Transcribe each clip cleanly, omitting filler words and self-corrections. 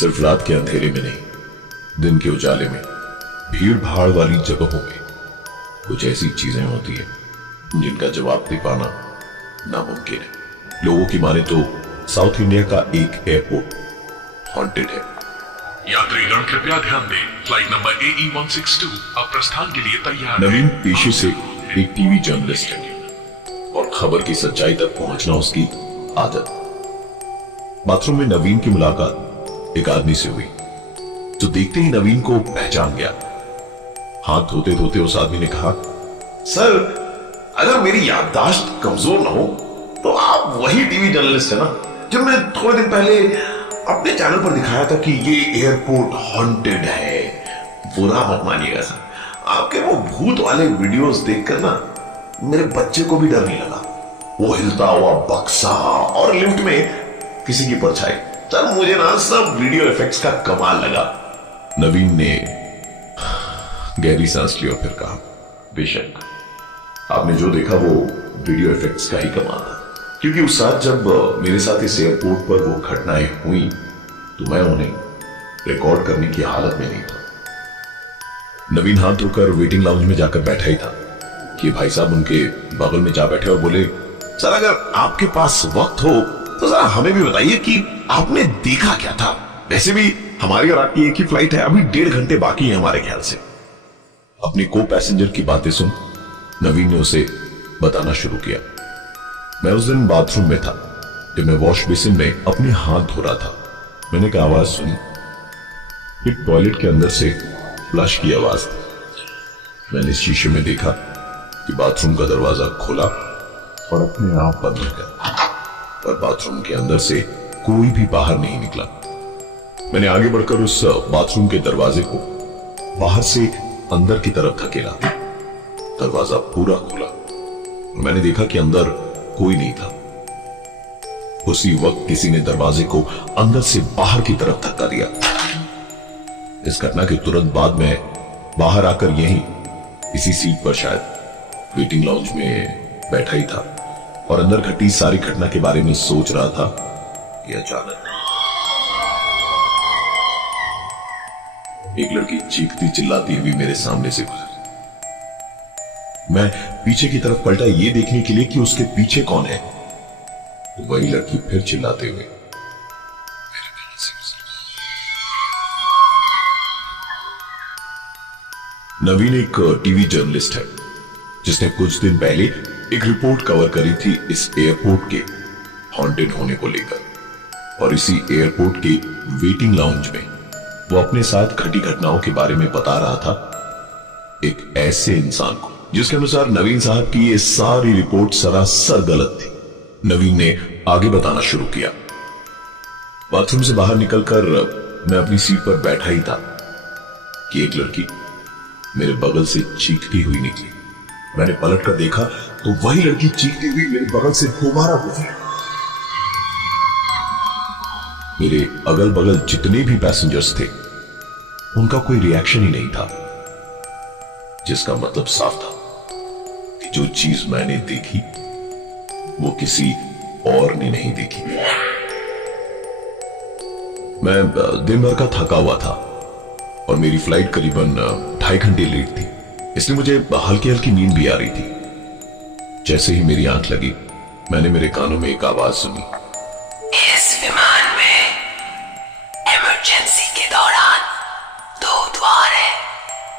सिर्फ रात के अंधेरे में नहीं, दिन के उजाले में, भीड़ भाड़ वाली जगहों में कुछ ऐसी चीजें होती है जिनका जवाब दे पाना नामुमकिन है। लोगों की माने तो साउथ इंडिया का एक एयरपोर्ट हॉन्टेड है। यात्रीगण कृपया ध्यान दें, फ्लाइट नंबर AE 162 अब प्रस्थान के लिए तैयार है। नवीन पेशे से एक टीवी जर्नलिस्ट है और खबर की सच्चाई तक पहुंचना उसकी आदत। बाथरूम में नवीन की मुलाकात एक आदमी से हुई जो देखते ही नवीन को पहचान गया। हाथ धोते धोते उस आदमी ने कहा, सर, अगर मेरी याददाश्त कमजोर ना हो तो आप वही टीवी जर्नलिस्ट है ना जो मैंने थोड़े दिन पहले अपने चैनल पर दिखाया था कि ये एयरपोर्ट हॉन्टेड है। बुरा मत मानिएगा सर, आपके वो भूत वाले वीडियोस देखकर ना मेरे बच्चे को भी डर नहीं लगा। वो हिलता हुआ बक्सा और लिफ्ट में किसी की परछाई, सर मुझे ना सब वीडियो इफेक्ट्स का कमाल लगा। नवीन ने गहरी सांस ली और फिर कहा, बेशक आपने जो देखा वो वीडियो इफेक्ट्स का ही कमाल था, क्योंकि उस रात जब मेरे साथ इस एयरपोर्ट पर वो घटनाएं हुई तो मैं उन्हें रिकॉर्ड करने की हालत में नहीं था। नवीन हाथ धोकर वेटिंग लाउंज में जाकर बैठा ही था कि भाई साहब उनके बगल में जा बैठे और बोले, सर अगर आपके पास वक्त हो तो जरा हमें भी बताइए कि आपने देखा क्या था। वैसे भी हमारी और आपकी एक ही फ्लाइट है, अभी 1.5 घंटे बाकी है हमारे ख्याल से। अपनी को पैसेंजर की बातें सुन नवीन ने उसे बताना शुरू किया। मैं उस दिन बाथरूम में था जब मैं वॉश बेसिन में अपने हाथ धो रहा था। मैंने एक आवाज सुनी, एक टॉयलेट के अंदर से फ्लश की आवाज थी। मैंने शीशे में देखा कि बाथरूम का दरवाजा खोला और अपने आप बंद हो गया, पर बाथरूम के अंदर से कोई भी बाहर नहीं निकला। मैंने आगे बढ़कर उस बाथरूम के दरवाजे को बाहर से अंदर की तरफ धकेला। दरवाजा पूरा खुला और मैंने देखा कि अंदर कोई नहीं था। उसी वक्त किसी ने दरवाजे को अंदर से बाहर की तरफ धक्का दिया। इस घटना के तुरंत बाद मैं बाहर आकर यहीं इसी सीट पर शायद वेटिंग लाउंज में बैठा ही था और अंदर घटी सारी घटना के बारे में सोच रहा था कि अचानक एक लड़की चीखती चिल्लाती हुई मेरे सामने से गुजरी। मैं पीछे की तरफ पलटा ये देखने के लिए कि उसके पीछे कौन है। तो वही लड़की फिर चिल्लाते हुए मेरे बगल से गुजरी। नवीन एक टीवी जर्नलिस्ट है जिसने कुछ दिन पहले एक रिपोर्ट कवर करी थी इस एयरपोर्ट के हॉन्टेड होने को लेकर, और इसी एयरपोर्ट के वेटिंग लाउंज में वो अपने साथ घटी घटनाओं के बारे में बता रहा था एक ऐसे इंसान को जिसके अनुसार नवीन साहब की ये सारी रिपोर्ट सरासर गलत थी। नवीन ने आगे बताना शुरू किया। बाथरूम से बाहर निकलकर मैं अपनी सीट पर बैठा ही था कि एक लड़की मेरे बगल से चीखती हुई निकली। मैंने पलट कर देखा तो वही लड़की चीखती हुई मेरे बगल से दोबारा गुजरी। मेरे अगल बगल जितने भी पैसेंजर्स थे उनका कोई रिएक्शन ही नहीं था, जिसका मतलब साफ था कि जो चीज मैंने देखी वो किसी और ने नहीं देखी। मैं दिन भर का थका हुआ था और मेरी फ्लाइट करीबन 2.5 घंटे लेट थी, इसलिए मुझे हल्की हल्की नींद भी आ रही थी। जैसे ही मेरी आंख लगी मैंने मेरे कानों में एक आवाज सुनी, इस विमान में इमरजेंसी के दौरान 2 द्वार है,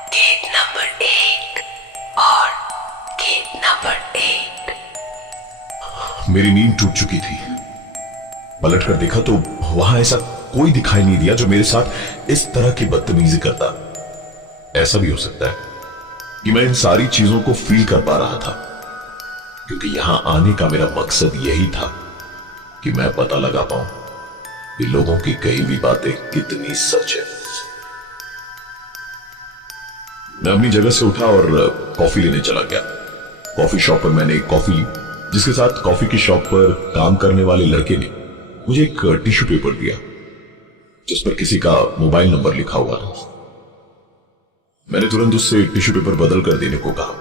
गेट नंबर 1 और गेट नंबर 8। मेरी नींद टूट चुकी थी। पलट कर देखा तो वहां ऐसा कोई दिखाई नहीं दिया जो मेरे साथ इस तरह की बदतमीजी करता। ऐसा भी हो सकता है कि मैं इन सारी चीजों को फील कर पा रहा था, क्योंकि यहां आने का मेरा मकसद यही था कि मैं पता लगा पाऊं कि लोगों की कही भी बातें कितनी सच है। मैं अपनी जगह से उठा और कॉफी लेने चला गया। कॉफी शॉप पर मैंने एक कॉफी ली, जिसके साथ कॉफी की शॉप पर काम करने वाले लड़के ने मुझे एक टिश्यू पेपर दिया जिस पर किसी का मोबाइल नंबर लिखा हुआ था। मैंने तुरंत उससे टिश्यू पेपर बदल कर देने को कहा।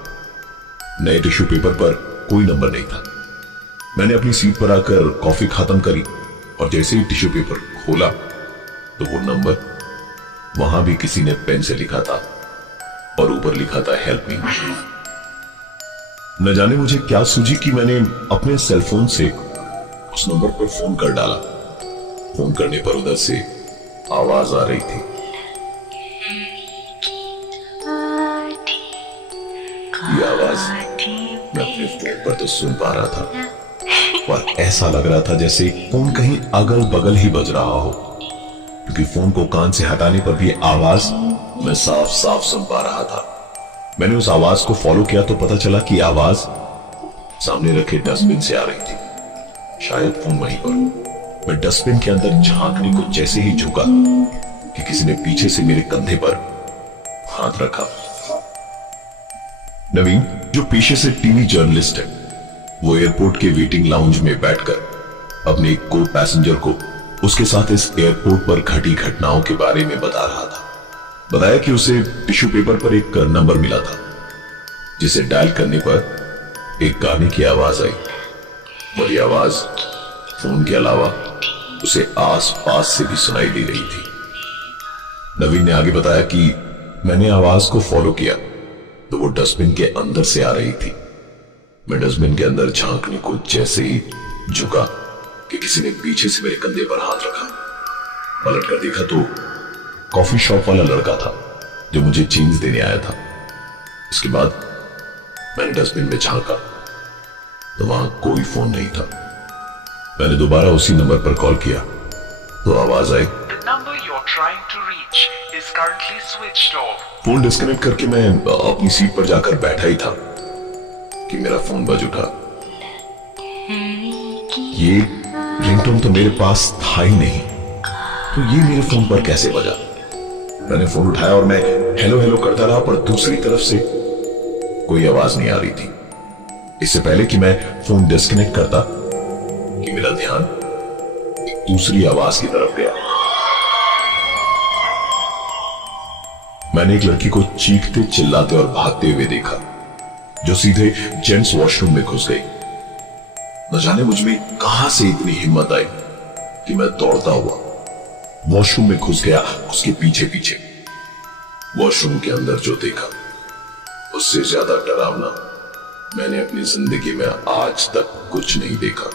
नए टिश्यू पेपर पर कोई नंबर नहीं था। मैंने अपनी सीट पर आकर कॉफी खत्म करी और जैसे ही टिश्यू पेपर खोला तो वो नंबर वहां भी किसी ने पेन से लिखा था और ऊपर लिखा था हेल्प मी। न जाने मुझे क्या सूझी कि मैंने अपने सेलफोन से उस नंबर पर फोन कर डाला। फोन करने पर उधर से आवाज आ रही थी। ये आवाज मैं अपने फोन पर तो सुन पा रहा था, पर ऐसा लग रहा था जैसे फोन कहीं अगल बगल ही बज रहा हो, क्योंकि फोन को कान से हटाने पर भी आवाज मैं साफ साफ सुन पा रहा था। मैंने उस आवाज को फॉलो किया तो पता चला कि आवाज सामने रखे डस्टबिन से आ रही थी। शायद फोन वहीं पर। मैं डस्टबिन के अंदर झांकने को जैसे ही झुका कि किसी ने पीछे से मेरे कंधे पर हाथ रखा। नवीन, जो पेशे से टीवी जर्नलिस्ट है, वो एयरपोर्ट के वेटिंग लाउंज में बैठकर अपने एक को पैसेंजर को उसके साथ इस एयरपोर्ट पर घटी घटनाओं के बारे में बता रहा था। बताया कि उसे टिश्यू पेपर पर एक नंबर मिला था, जिसे डायल करने पर एक गाने की आवाज आई, और यह आवाज फोन के अलावा उसे आस पास से भी सुनाई दे रही थी। नवीन ने आगे बताया कि मैंने आवाज को फॉलो किया तो वो डस्टबिन के अंदर से आ रही थी। मैं डस्टबिन के अंदर झांकने को जैसे ही झुका कि किसी ने पीछे से मेरे कंधे पर हाथ रखा। पलट कर देखा तो कॉफी शॉप वाला लड़का था जो मुझे चेंज देने आया था। इसके बाद मैंने डस्टबिन में झांका तो वहां कोई फोन नहीं था। मैंने दोबारा उसी नंबर पर कॉल किया तो आवाज आई, The number you're trying to reach is currently switched off. Phone disconnect करके मैं अपनी सीट पर जाकर बैठा ही था कि मेरा फोन बज उठा। ये रिंगटोन तो मेरे पास था ही नहीं, तो ये मेरे फोन पर कैसे बजा? मैंने फोन उठाया और मैं हेलो हेलो करता रहा, पर दूसरी तरफ से कोई आवाज नहीं आ रही थी। इससे पहले कि मैं फोन डिस्कनेक्ट करता कि मेरा ध्यान एक दूसरी आवाज की तरफ गया। मैंने एक लड़की को चीखते चिल्लाते और भागते हुए देखा, जो सीधे जेंट्स वॉशरूम में घुस गई। न जाने मुझ में कहां से इतनी हिम्मत आई कि मैं दौड़ता हुआ वॉशरूम में घुस गया उसके पीछे पीछे। वॉशरूम के अंदर जो देखा उससे ज्यादा डरावना मैंने अपनी जिंदगी में आज तक कुछ नहीं देखा।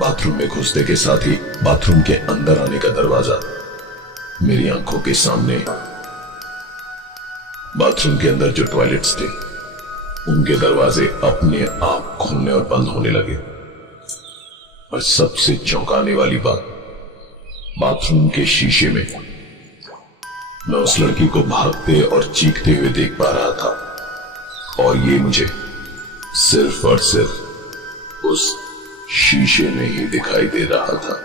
बाथरूम में घुसते के साथ ही बाथरूम के अंदर आने का दरवाजा मेरी आंखों के सामने। बाथरूम के अंदर जो टॉयलेट्स थे उनके दरवाजे अपने आप खुलने और बंद होने लगे। और सबसे चौंकाने वाली बात, बाथरूम के शीशे में मैं उस लड़की को भागते और चीखते हुए देख पा रहा था, और ये मुझे सिर्फ और सिर्फ उस शीशे में ही दिखाई दे रहा था।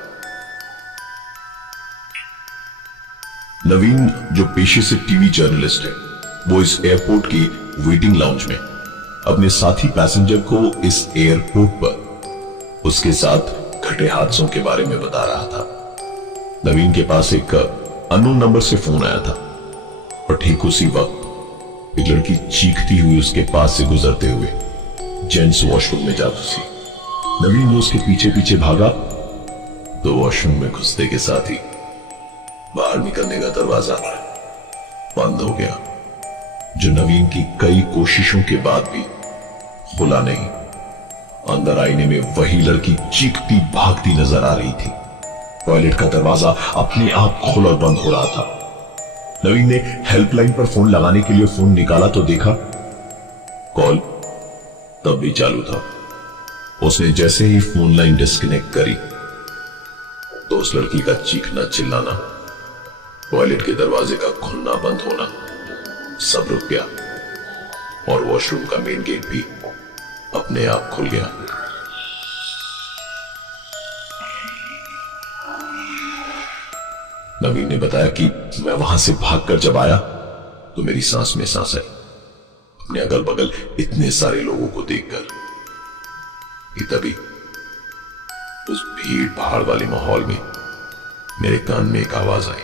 नवीन, जो पेशे से टीवी जर्नलिस्ट है, वो इस एयरपोर्ट की वेटिंग लाउंज में अपने साथी पैसेंजर को इस एयरपोर्ट पर उसके साथ घटे हादसों के बारे में बता रहा था। नवीन के पास एक अननोन नंबर से फोन आया था, और ठीक उसी वक्त एक लड़की चीखती हुई उसके पास से गुजरते हुए जेंट्स वॉशरूम में जा घुसी। नवीन ने उसके पीछे पीछे भागा तो वॉशरूम में घुसते के साथ ही बाहर निकलने का दरवाजा बंद हो गया, जो नवीन की कई कोशिशों के बाद भी खुला नहीं। अंदर आईने में वही लड़की चीखती भागती नजर आ रही थी। टॉयलेट का दरवाजा अपने आप खुला और बंद हो रहा था। नवीन ने हेल्पलाइन पर फोन लगाने के लिए फोन निकाला तो देखा कॉल तब भी चालू था। उसने जैसे ही फोन लाइन डिस्कनेक्ट करी तो उस लड़की का चीखना चिल्लाना, टॉयलेट के दरवाजे का खुलना बंद होना सब रुक गया, और वॉशरूम का मेन गेट भी अपने आप खुल गया। नवीन ने बताया कि मैं वहां से भागकर जब आया तो मेरी सांस में सांस आई, अपने अगल बगल इतने सारे लोगों को देखकर कि तभी उस भीड़ भाड़ वाले माहौल में मेरे कान में एक आवाज आई,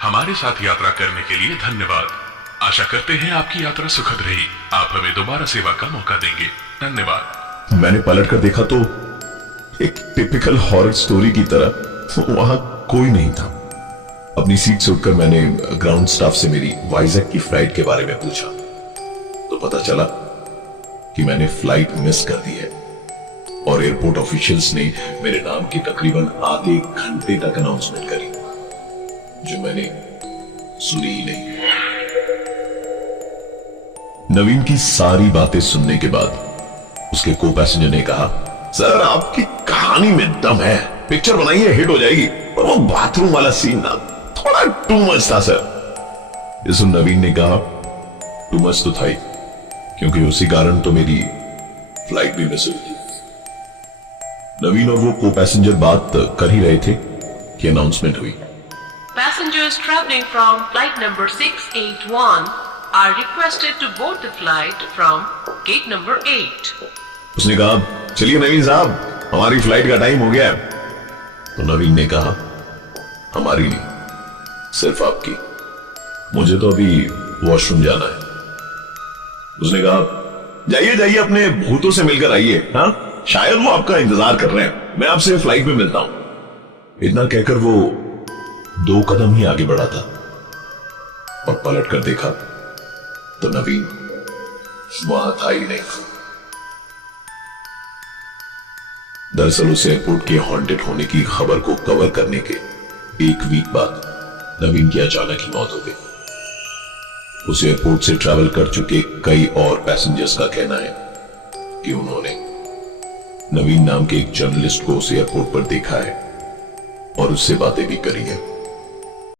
हमारे साथ यात्रा करने के लिए धन्यवाद। आशा करते हैं आपकी यात्रा सुखद रही। आप हमें दोबारा सेवा का मौका देंगे। धन्यवाद। मैंने पलट कर देखा तो एक टिपिकल हॉरर स्टोरी की तरह वहां कोई नहीं था। अपनी सीट से उठकर मैंने ग्राउंड स्टाफ से मेरी वाइजैक की फ्लाइट के बारे में पूछा तो पता चला कि मैंने फ्लाइट मिस कर दी है और एयरपोर्ट ऑफिशियल्स ने मेरे नाम की तकरीबन आधे घंटे तक अनाउंसमेंट करी, जो मैंने सुनी ही नहीं। नवीन की सारी बातें सुनने के बाद उसके को पैसेंजर ने कहा, सर आपकी कहानी में दम है, पिक्चर बनाइए, हिट हो जाएगी, पर वो बाथरूम वाला सीन ना थोड़ा टू मच था सर। ये सुन नवीन ने कहा, टू मच तो था ही, क्योंकि उसी कारण तो मेरी फ्लाइट भी मिस हुई थी। नवीन और वो को पैसेंजर बात कर ही रहे थे कि अनाउंसमेंट हुई। Passengers traveling from flight number 681 are requested to board the flight from gate number 8. उसने कहा, चलिए नवीन साहब, हमारी फ्लाइट का टाइम हो गया है। तो नवीन ने कहा, हमारी नहीं, सिर्फ आपकी, मुझे तो अभी वॉशरूम जाना है। उसने कहा, जाइए जाइए, अपने भूतों से मिलकर आइए, हाँ, शायद वो आपका इंतजार कर रहे हैं, मैं आपसे फ्लाइट में मिलता हूं। इतना कहकर वो 2 कदम ही आगे बढ़ा था और पलट कर देखा तो नवीन वहां था ही नहीं। दरअसल उस एयरपोर्ट के हॉन्टेड होने की खबर को कवर करने के 1 वीक बाद नवीन की अचानक ही मौत हो गई। उस एयरपोर्ट से ट्रैवल कर चुके कई और पैसेंजर्स का कहना है कि उन्होंने नवीन नाम के एक जर्नलिस्ट को उस एयरपोर्ट पर देखा है और उससे बातें भी करी है।